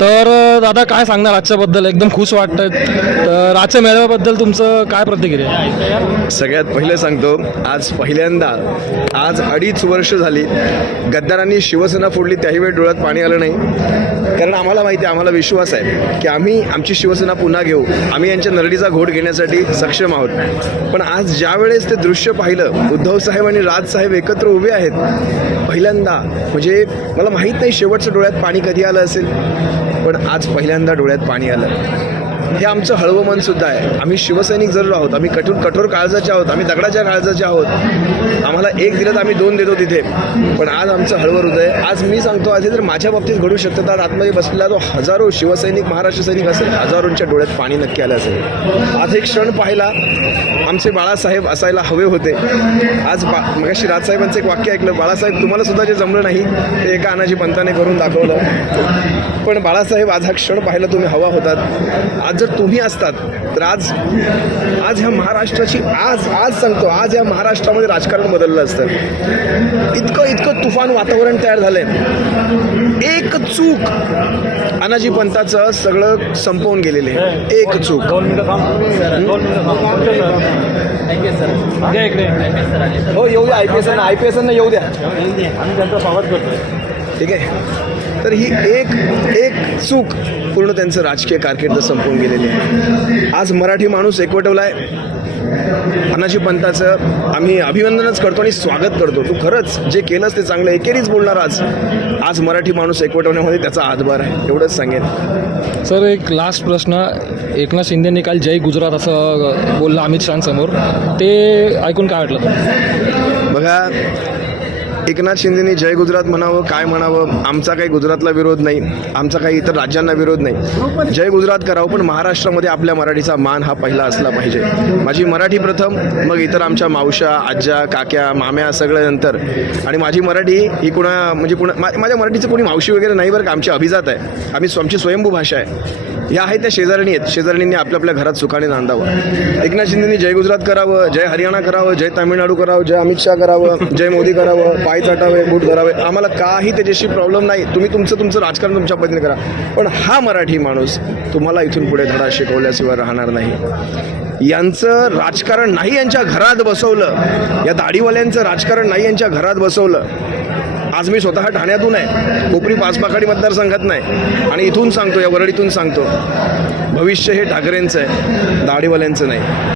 तर दादा काय सांगणार आजच्याबद्दल? एकदम खुश वाटतंय. तर आजच्या मेळाव्याबद्दल तुमचं काय प्रतिक्रिया आहे? सगळ्यात पहिले सांगतो, आज पहिल्यांदा आज 2.5 वर्ष झाली गद्दारांनी शिवसेना फोडली, त्याही वेळ डोळ्यात पाणी आलं नाही. कारण आम्हाला माहिती आहे, आम्हाला विश्वास आहे की आम्ही आमची शिवसेना पुन्हा घेऊ. आम्ही यांच्या नरडीचा घोट घेण्यासाठी सक्षम आहोत. पण आज ज्या वेळेस ते दृश्य पाहिलं, उद्धव साहेब आणि राजसाहेब एकत्र उभे आहेत पहिल्यांदा, म्हणजे मला माहीत नाही शेवटचं डोळ्यात पाणी कधी आलं असेल, पण आज पहिल्यांदा डोळ्यात पाणी आलं. हे आमचं हळवं मन सुद्धा आहे. आम्ही शिवसैनिक जरूर आहोत, आम्ही कठोर काळजाचे आहोत, आम्ही दगडाच्या काळजाचे आहोत. आम्हाला एक दिलं तर आम्ही 2 देतो तिथे. पण आज आमचं हळवं हृदय. आज मी सांगतो, आज जर माझ्या बाबतीत घडू शकतं तर आतमध्ये बसलेला तो हजारो शिवसैनिक, महाराष्ट्र सैनिक असेल, हजारोंच्या डोळ्यात पाणी नक्की आलं असेल. आज एक क्षण पाहिला, आमचे बाळासाहेब असायला हवे होते. आज मगाशी राजसाहेबांचं एक वाक्य ऐकलं, बाळासाहेब तुम्हाला सुद्धा जे जमलं नाही ते एका अनाजी पंताने करून दाखवलं. पण बाळासाहेब आज हा क्षण पाहिला, तुम्ही हवा होतात. आज जर तुम्ही असतात तर आज ह्या महाराष्ट्राची आज सांगतो, आज या महाराष्ट्रामध्ये राजकारण बदललं असतं. इतकं तुफान वातावरण तयार झालंय. एक चूक अनाजी पंताचं सगळं संपवून गेलेले. एक चूक. हो येऊ द्या, IPS येऊ द्या. ठीक आहे. तर ही एक चूक पूर्ण त्यांचं राजकीय कारकीर्द संपवून गेलेली आहे. आज मराठी माणूस एकवटवला आहे. अनाजी पंताचं आम्ही अभिनंदनच करतो आणि स्वागत करतो. तू खरंच जे केलंस ते चांगलं एकेरीच बोलणार. आज मराठी माणूस एकवटवण्यामध्ये त्याचा हातभार आहे, एवढंच सांगेन. सर एक लास्ट प्रश्न. एकनाथ शिंदेंनी काल जय गुजरात असं बोललं अमित शहांसमोर, ते ऐकून काय वाटलं? बघा, एकनाथ शिंदेनी जय गुजरात म्हणावं काय म्हणावं, आमचा काही गुजरातला विरोध नाही, आमचा काही इतर राज्यांना विरोध नाही. जय गुजरात करावं, पण महाराष्ट्रामध्ये आपल्या मराठीचा मान हा पहिला असला पाहिजे. माझी मराठी प्रथम, मग इतर आमच्या मावश्या, आज्या, काक्या, माम्या सगळं नंतर. आणि माझी मराठी ही माझ्या मराठीचं कोणी मावशी वगैरे नाही बरं का, आमची अभिजात आहे. आमची स्वयंभू भाषा आहे. या आहेत त्या शेजारणी आहेत. शेजारणींनी आपल्या घरात सुखाने नांदावं. एकनाथ शिंदेनी जय गुजरात करावं, जय हरियाणा करावं, जय तामिळनाडू करावं, जय अमित शहा करावं, जय मोदी करावं, पाय चाटावे, बूट धरावे. आम्हाला काही त्याच्याशी प्रॉब्लेम नाही. तुम्ही तुमचं राजकारण तुमच्या पद्धतीने करा. पण हा मराठी माणूस तुम्हाला इथून पुढे धडा शिकवल्याशिवाय राहणार नाही. यांचं राजकारण नाही यांच्या घरात बसवलं, या दाढीवाल्यांचं राजकारण नाही यांच्या घरात बसवलं. आज मी स्वतः ठाण्यातून आहे, कोपरी पाचपाखाडी मतदारसंघात नाही, आणि इथून सांगतो, या वरळीतून सांगतो, भविष्य हे ठाकरेंचं आहे, दाढीवाल्यांचं नाही.